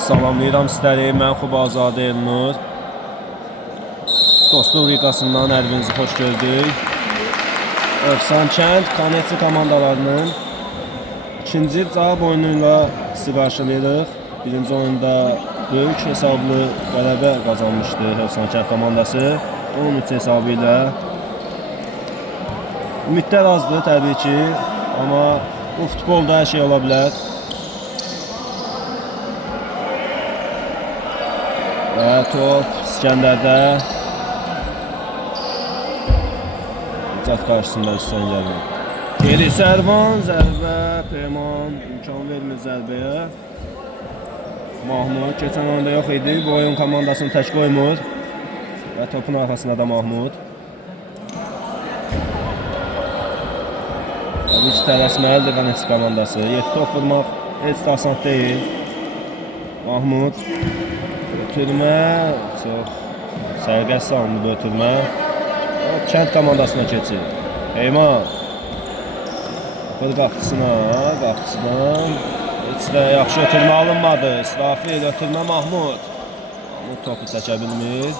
Salamlayıram sizləri, mən Xubazadə Elnur. Dostluq liqasından hər birinizi xoş gördük. Efsankənd Kanetsi komandalarının ikinci cavab oyunuyla sizi qarşılayırıq. Birinci oyunda böyük hesablı qələbə qazanmışdı Efsankənd komandası. 13 hesabı ilə. Ümidlər azdır təbii ki, amma bu futbolda hər şey ola bilər. Və top İskəndərdə. Cət qarşısında üstən gəlir. Geri Sərvan, zərbə, Peyman imkan vermir zərbəyə. Mahmud keçən oyunda yox idi, bu oyun komandasını tək qoymur. Və topun arxasında da Mahmud. Təbii ki, tələsməlidir Kanetsi komandası. 7 top vurmaq heç də asan deyil. Mahmud ötürmə, çox sərgəs salındı bu ötürmə. Kənd komandasına keçir. Peyman baxır qapısına. Heç də yaxşı ötürmə alınmadı. İsrafil ötürmə Mahmud. Mahmud topu çəkə bilmir.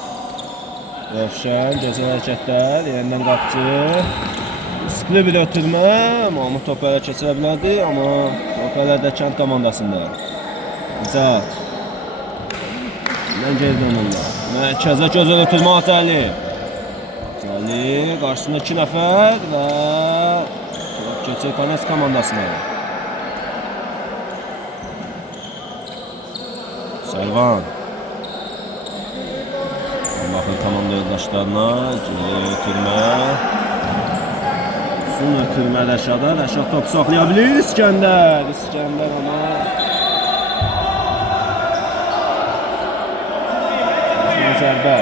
Rövşən, gözəl hərəkətlər, yerindən qapıcı. Riskli bir ötürmə. Mahmud topu ələ keçirə bilərdi, amma topu ələ də kənd komandasında. İcat. Mən geri dönürlər. Mərkəzə gözəl ötürmə Atəli. Atəli qarşısında 2 nəfər və top keçir Kanetsi komandasına. Sərvan. Baxın komanda yoldaşlarına. Geri ötürmə. Uzun ötürmə Rəşada. Rəşad topu saxlaya bilir. İskəndər amma zərbə.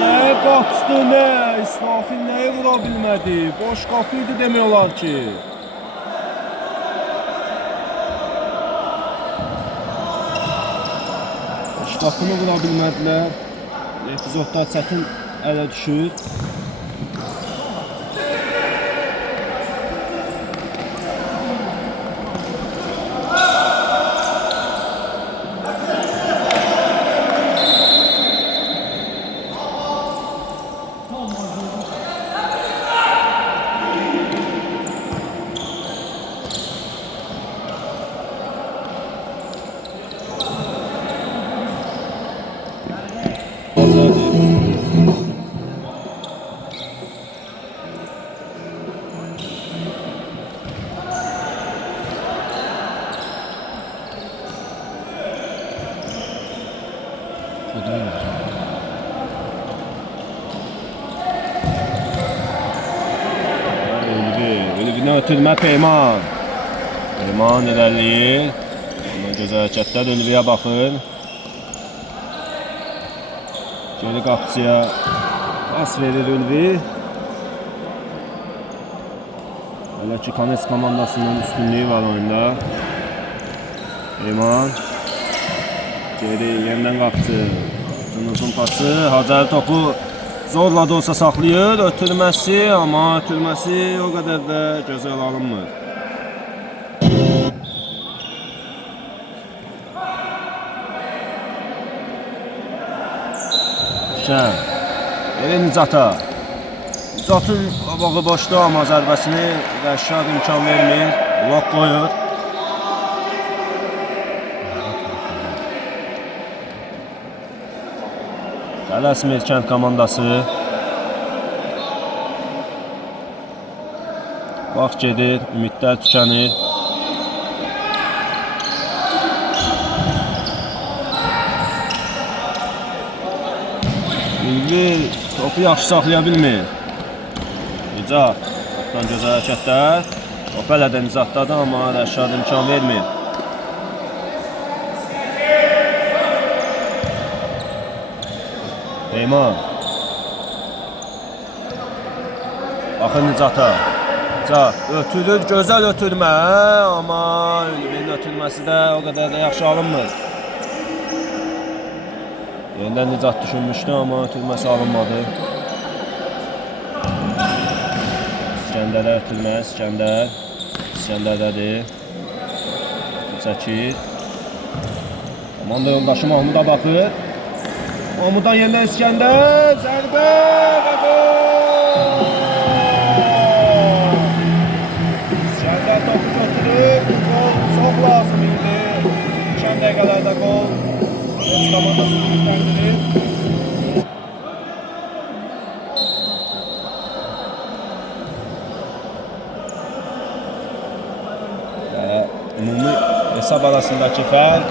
Nəyə qaçdı, nə? İsrafil nəyə vura bilmədi? Boş qapıydı demək olar ki. Boş qapını vura bilmədilər. Epizodda çətin ələ düşür. Ölübünə ötürmə Peyman. Peyman irəliyir. Gözəl hərəkətlər Ölübüyə baxır. Geri qapıcıya pas verir Ölübü. Hələ ki Kanetsi komandasının üstünlüyü var oyunda. Peyman. Geri yerindən qapıcı. Uzun pası. Hacəli topu zorla da olsa saxlayır. Ötürməsi, amma ötürməsi o qədər də gözəl alınmır. Şən. Nicata. Nicatın qabağı boşda, amma zərbəsini Rəşad imkan vermir. Blok qoyur. Tələsmir kənd komandası. Vaxt gedir, ümidlər tükənir. Ülvi topu yaxşı saxlaya bilmir. Nicat. Topdan gözəl hərəkətlər. Top hələ də Nicatdadır, amma Rəşad imkan vermir. Peyman. Baxın Nicata. Nicat ötürür, gözəl ötürmə, amma Ülvinin ötürməsi də o qədər də yaxşı alınmır. Yenidən Nicat düşünmüşdü, amma ötürməsi alınmadı. İskəndərə ötürmə, İskəndərdədir. Çəkir. Komanda yoldaşı Mahmuda baxır. Mahmudan yenidən İskəndər, zərbə və gol! İskəndər topu götürür, gol çox lazım idi. 2 dəqiqələrdə gol. Komandası yüklendirir. Ümumi hesab arasındaki fark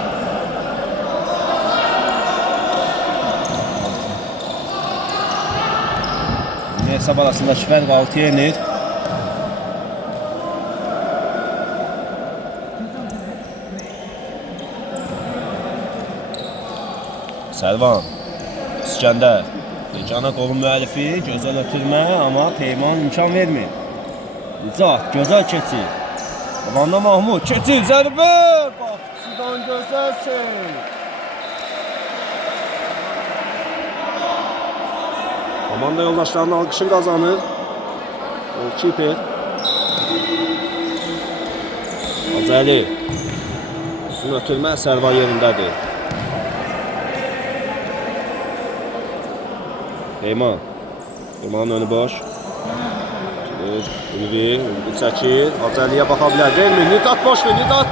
hesab arasındaki fark 6'ya yenir. Səlvan, İskəndər, Cana qolun müəllifi, gözəl ötürmə, amma Peyman imkan vermir. Nicat, gözəl keçir. Komanda Mahmud, keçir, zərbə! Qapçıdan gözəl şey. Komanda yoldaşlarının alqışını qazanır. Golkiper. Azəli. Uzun ötürmə, Səlvan yerindədir. Peyman. Peymanın önü boş. Ülvi çəkir. Azəliyə baxa bilər. Vermir. Nicat boşdur. Nicat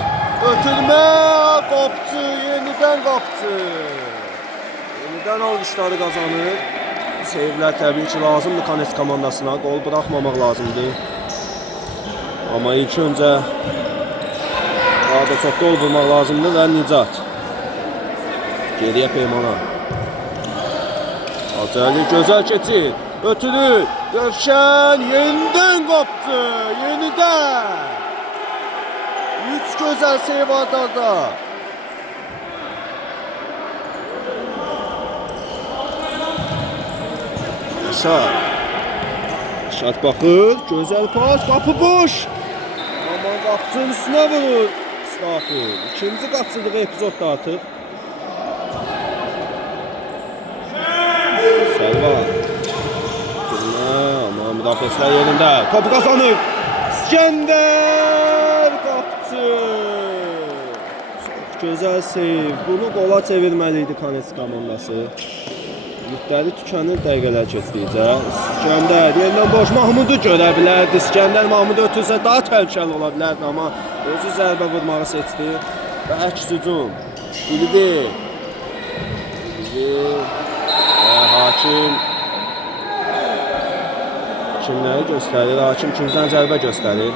ötürmə. Qapçı. Yenidən qapçı. Yenidən alqışları qazanır. Sevgilər təbii ki lazımdır Kanes komandasına. Qol buraxmamaq lazımdır. Amma ilk öncə daha da çox gol vurmaq lazımdır və Nicat. Geriyə Peymana. Azəli gözəl keçir. Ötürür. Rövşən yenidən qapçı. Yenidən. 3 gözəl seyv arda. Şat baxır. Gözəl pas. Qapı boş. Aman qapçının üstünə vurur. Stafi. İkinci qapçılığı epizodda artıq. Səlvan. Amma müdafiəçilər yerində. Topu qazanır. İskəndər qapçı. Çox gözəl seyv. Bunu qola çevirməliydi Kanes komandası. Yükləri tükənir dəqiqələr keçdikcə. İskəndər yerindən boş Mahmudu görə bilərdi. İskəndər Mahmudu ötürsə daha təhlükəli ola bilərdi, amma özü zərbə vurmağı seçdi. Və əks hücum. Ülvi. Hakim. Kimləri göstərir? Hakim kimdən zərbə göstərir?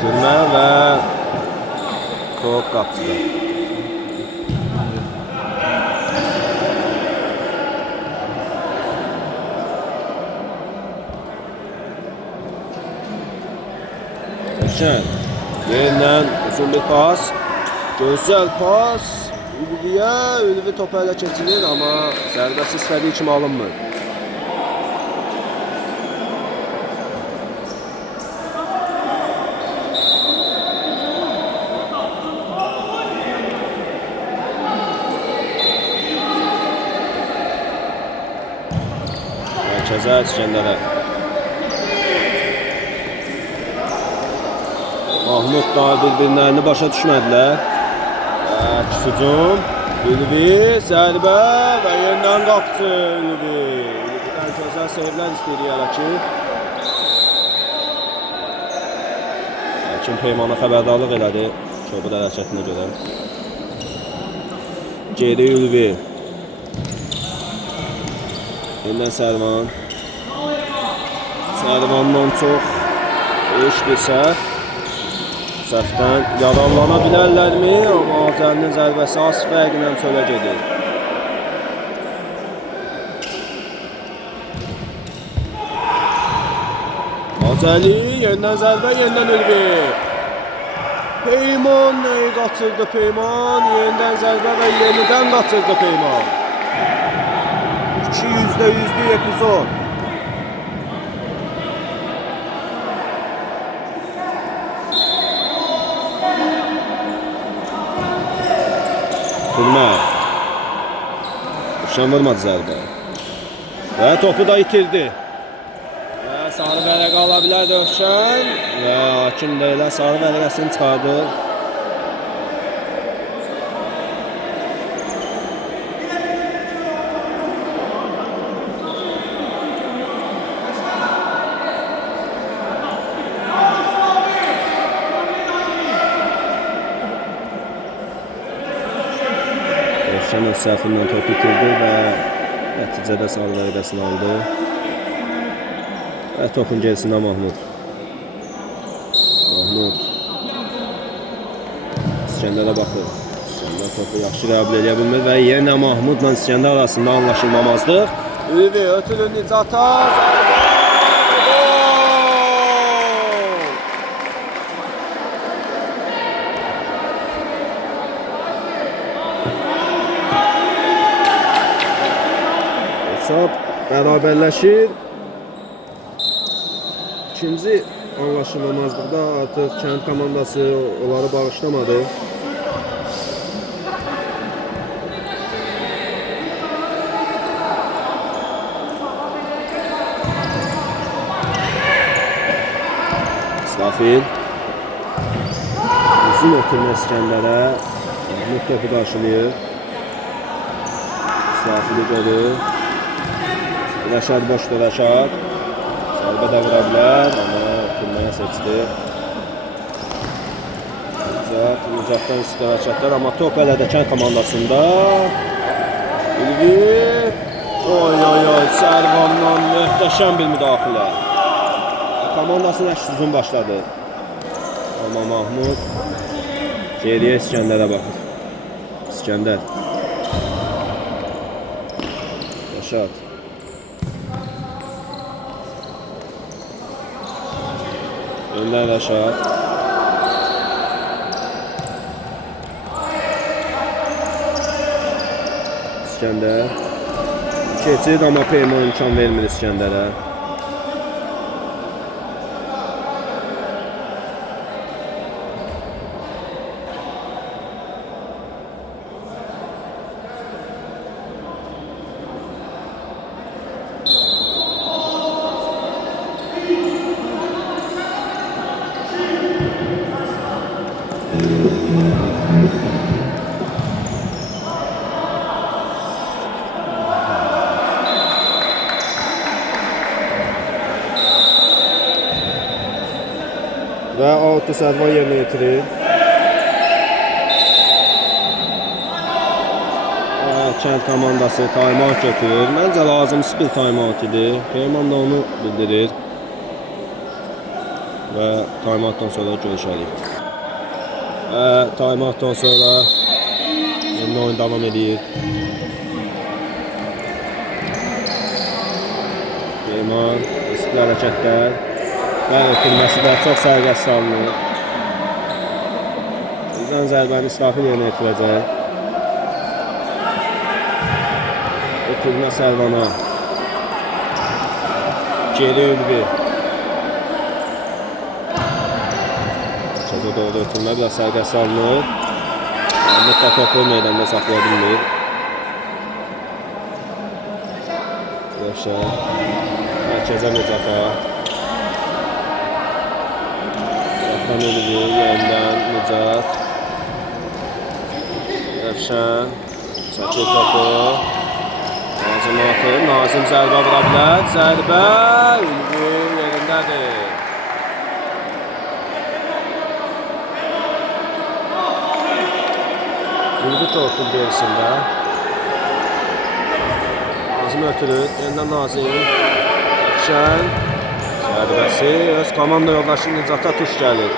Dürmə və top qapçıda. Yerindən uzun bir pas. Gözəl pas. Ülviyə. Ülvi topu ələ keçirir, amma zərbəsi istədiyi kimi alınmır. Mərkəzə İskəndərə. Mahmud da bir-birlərini başa düşmədilər. Hücum. Ülvi, zərbə və yenidən qapçı Ülvi. Ülvidən gözəl seyirlər istəyir hələ ki. Lakin Peymana xəbərdarlıq elədi Çobud hərəkətinə görə. Geri Ülvi. Yenidən Səlvan. Səlvandan çox iş bir səhv. Səhvdən yararlana bilərlərmi? Amma Azəlinin zərbəsi az fərqlə çölə gedir. Azəli yenidən zərbə, yenidən Ülvi. Peyman nəyi qaçırdı Peyman? Yenidən zərbə və yenidən qaçırdı Peyman. 200% epizod. Rövşən vurmadı zərbə. Və topu da itirdi. Və sarı vərəq ala bilər Rövşən. Və hakim də elə sarı vərəqəsini çıxardı. Rövşən öz səhvindən topu itirdi və nəticədə sarı vərəqəsini aldı. Və topun gerisində Mahmud. Mahmud. İskəndərə baxır. İskəndər topu yaxşı qəbul edə bilmir və yenə Mahmudla İskəndər arasında anlaşılmamazlıq. Ülvi ötürür Nicata. Hesab bərabərləşir. İkinci anlaşılmamazlıqda artıq kənd komandası onları bağışlamadı. İstafil. Uzun ötürmə İskəndərə. Mahmud topu qarşılayır. İstafili görür. Rəşad boşdur, Rəşad. Zərbə də vura bilər, amma ötürməyə seçdi. Nicatdan istiqə hərəkətlər, amma top hələ də kənd komandasında. Ülvi. Oy, Sərvandan möhtəşəm bir müdaxilə. Komandasının əks uzun başladı. Amma Mahmud geriyə İskəndərə baxır. İskəndər. Rəşad. Öndən Rəşad. İskəndər. Keçir, amma Peyman imkan vermir İskəndərə. Və out'u Sərvan yerinə yetirir. Kənd komandası time-out götürür. Məncə lazımsız bir time-out idi. Peyman da onu bildirir. Və time-outdan sonra görüşərik. Və time-outdan sonra yeni oyun davam edir. Peyman, riskli hərəkətlər. Və ötürməsi də çox sərbəst salınır. Bizdən zərbəni İstafil yerinə yetirəcək. Ötürmə Sərvana. Geri Ülvi. Çədə doğru ötürmə biraz sərbəst salınır. Mahmud da topu meydanda saxlaya bilmir. Rövşən. Mərkəzə Nicata. Ülvi, yerindən Nicat. Rövşən. Çəkir topu. Nazım atır. Nazım zərbə vura bilər. Zərbə. Ülvi yerindədir. Ülvi topun gerisində. Nazım ötürür. Yerindən Nazım. Rövşən. Zərbəsi öz komanda yoldaşı Nicata tuş gəlir.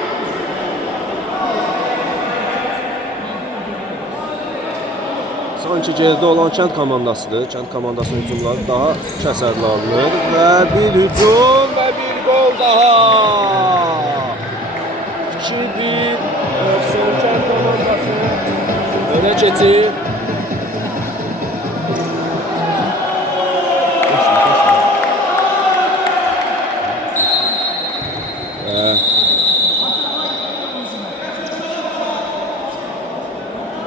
Sanki geride olan kənd komandasıdır. Kənd komandasının hücumları daha kəsərli alınır. Və bir hücum və bir gol daha. 2-1 Əfsən kənd komandası öne keçir.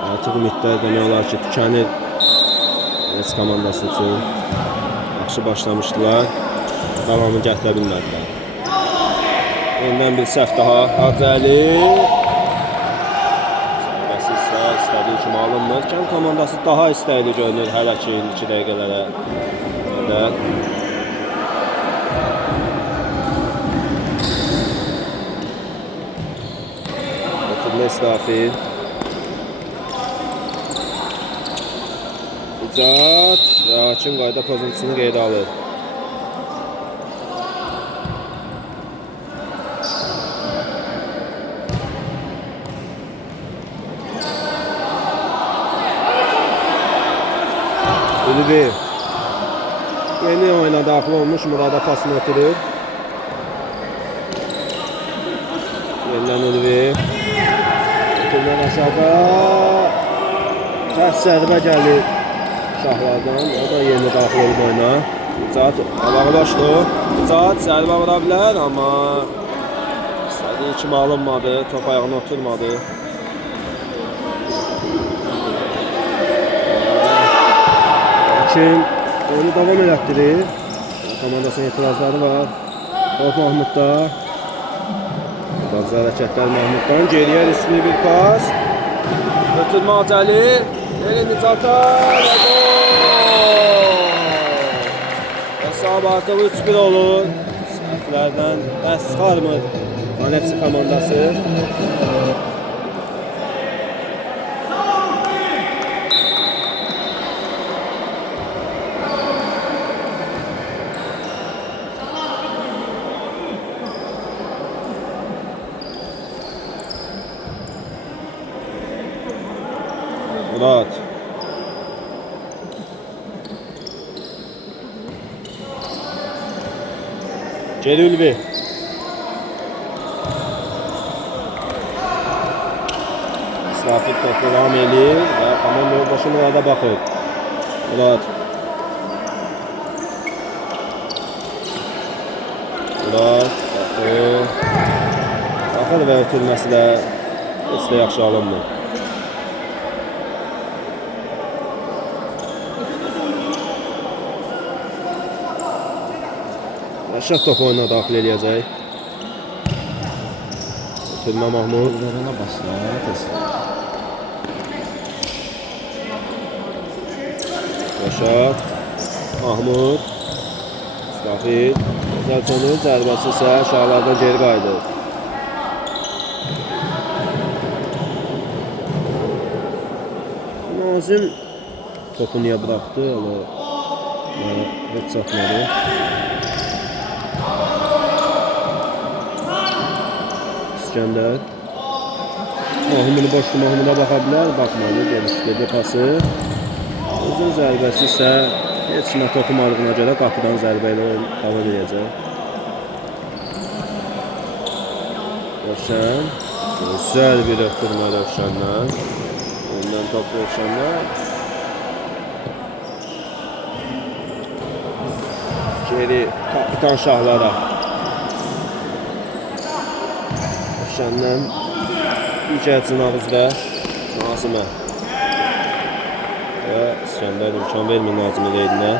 Artıq ümidlər demək olar ki, tükənir Nes komandası üçün yaxşı başlamışdılar. Davamını gətirə bilmədilər. Yeniden bir səhv daha. Hacəli. Zərbəsi isə istədiyi kimi alınmır. Kənd komandası daha istəkli görünür hələ ki 2 dəqiqələrə qədər. Mesdafi. İcat və hakim qayda pozuntusunu qeydə alır. Ülvi yeni oyuna daxil olmuş, Murada pasını ötürür. Yeniden Ülvi. Ötürdən aşağıda tərs zərbə gəlir Şahlardan. O da yeni daxil olub oyuna. İcat alaqlaşdı. İcat zərbə vura bilər, amma istədiyi kimi alınmadı. Top ayağına oturmadı. Hakim oyunu davam elətdirir. Komandasının etirazları var. Top Mahmudda. Bazı hərəkətlər Mahmuddan. Geriyə riskli bir pas. Ötürmə Hacəli. Yeni Nicata və gol! Hesab artıq 3-1 olur. Səhvlərdən dərs çıxarmır Donetsk komandası. Murat. Celülvi. İsrafil topu Rameli və komanda yoldaşı Murada baxır. Murat. Murat baxır. Baxır və ötürməsi də heç də yaxşı alınmır. Rəşad topu oyuna daxil edəcək. Ötürmə Mahmud. Ona baslar. Rəşad. Mahmud. Müstafil. Zəlçanın zərbəsi isə Şahlardan geri qayıdır. Nazim topu niyə bıraxdı? Heç çatmadı. İskəndər. Mahmud'u boşdu. Mahmud'a baxa bilər. Baxmadı. Gelişdirdi pası. Uzun zərbəsi isə heç kimə toxumadığına görə qapıdan zərbə ilə davam edəcək. Rövşən. Gözəl bir ötürmə Rövşəndən. Ondan top Rövşəndən. Geri kapitan Şahlara. Rövşəndən İcəlçin ağızda Nazimə. Və İskəndər imkan vermir Nazimə qeydinə.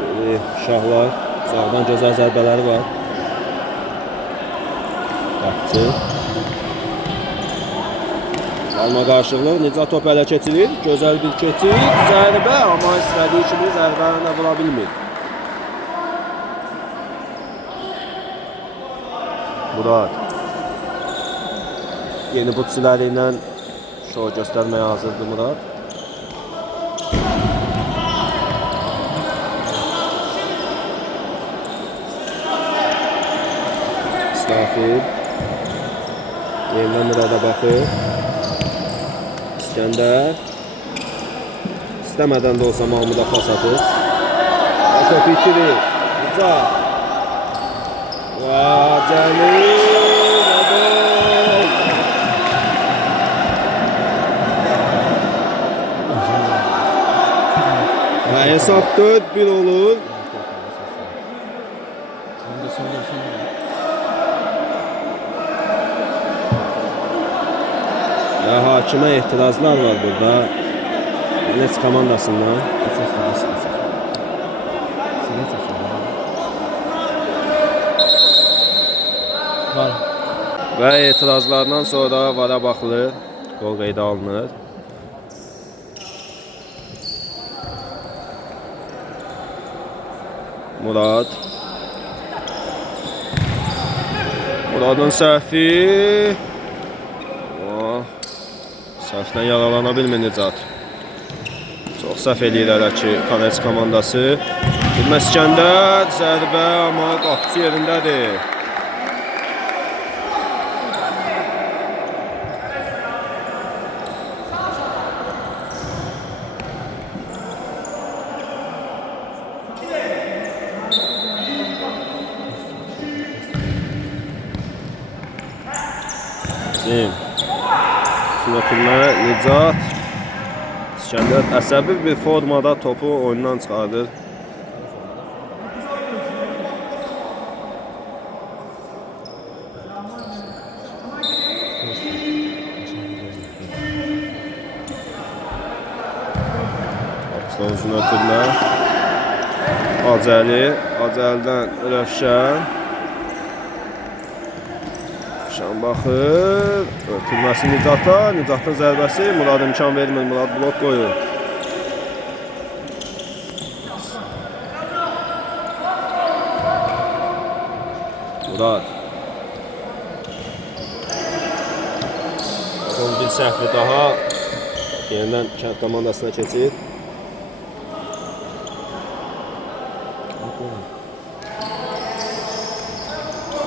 Geri Şahlar. Sağdan gözəl zərbələri var. Qapçı. Alma qarşılığı. Nicat top ələ keçirir. Gözəl bir keçir. Zərbə, amma istədiyi kimi zərbəni də vura bilmir. Murat. Yeni butçiləri ilə şov göstərməyə hazırdır Murat. İsrafil. Yenidən Murada baxır. İskəndər. İstəmədən də olsa Mahmud'a pas atır. Top itirir. Güzel. Hacəli. Hesap 4-1 olur. Ve Hakimə etirazlar var burada. Donetsk komandasından. Var. Və etirazlardan sonra vara baxılır. Qol qeydə alınır. Murad. Muradın səhvi. Səhvdən yaralana bilmir Nicat. Çox səhv eləyir hələ ki Donetsk komandası. Bilmə İskəndər zərbə, amma qapıcı yerindədir. Süratülmə Nicat. İskəndər əsəbi bir formada topu oyundan çıxardır. Süratülmə Acəli. Acəlidən Rövşən. Baxır, ötürməsi Nicata, Nicatın zərbəsi, Murad imkan vermir, Murad blok qoyur. Murad. Son bir səhvi daha yenidən kənd komandasına keçir.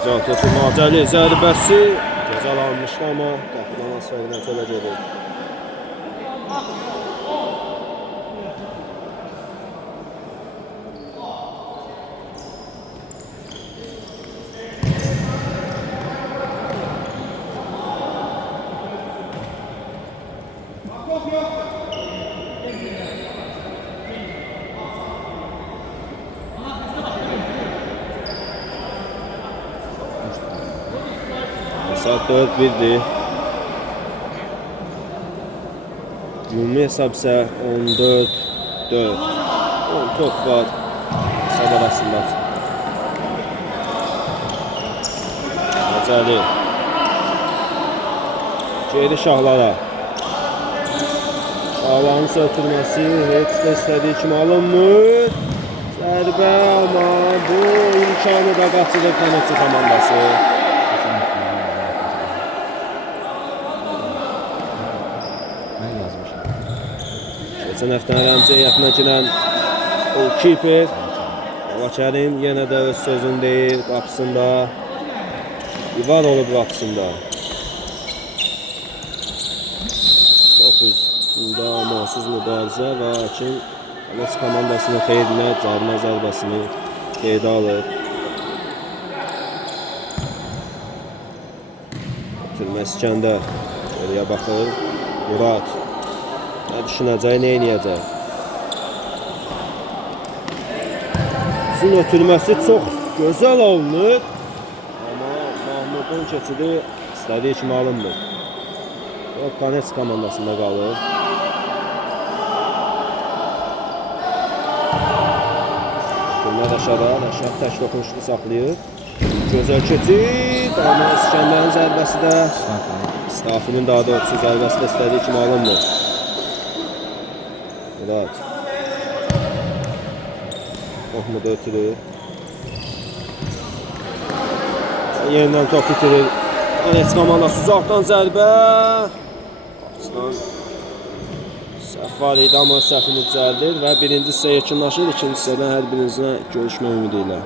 Can topu Macəli zərbəsi cəzalanmışdı, amma qapıdan az fərqlə çölə gedir. Saat 4-1'dir. Ümumi hesab isə 14-4. 10 top var hesab arasında. Acəli. Geri Şahlara. Şahların sötürməsi heç də istədiyi kimi alınmır. Zərbə, amma bu imkanı da qaçırır Donetsk komandası. Geçen həftə Rəmzi heyətinə girən goalkeeper Kerim yenə də öz sözünü deyir qapısında. Divar olub qapısında. Çox üstündə amansız mübarizə və lakin Donetsk komandasının xeyrinə cərimə zərbəsini qeydə alır. Ötürmə İskəndər geriyə baxır. Murad. Nə düşünəcək, nə eləyəcək? Uzun ötürməsi çox gözəl alınır. Amma Mahmudun keçidi istədiyi kimi alınmır. O Donetsk komandasında qalır. Ötürmə Rəşada. Rəşad tək toxunuşlu saxlayır. Gözəl keçid. Amma İskəndərin zərbəsi də Stafinin daha doğrusu zərbəsi də istədiyi kimi alınmır. Murad. Mahmud ötürür. Yenidən top itirir. Donetsk komandası uzaqdan zərbə. Qapıcıdan səhv var idi, amma səhvini düzəldir və birinci hissəyə yaxınlaşır. İkinci hissədən hər birinizlə görüşmək ümidi ilə.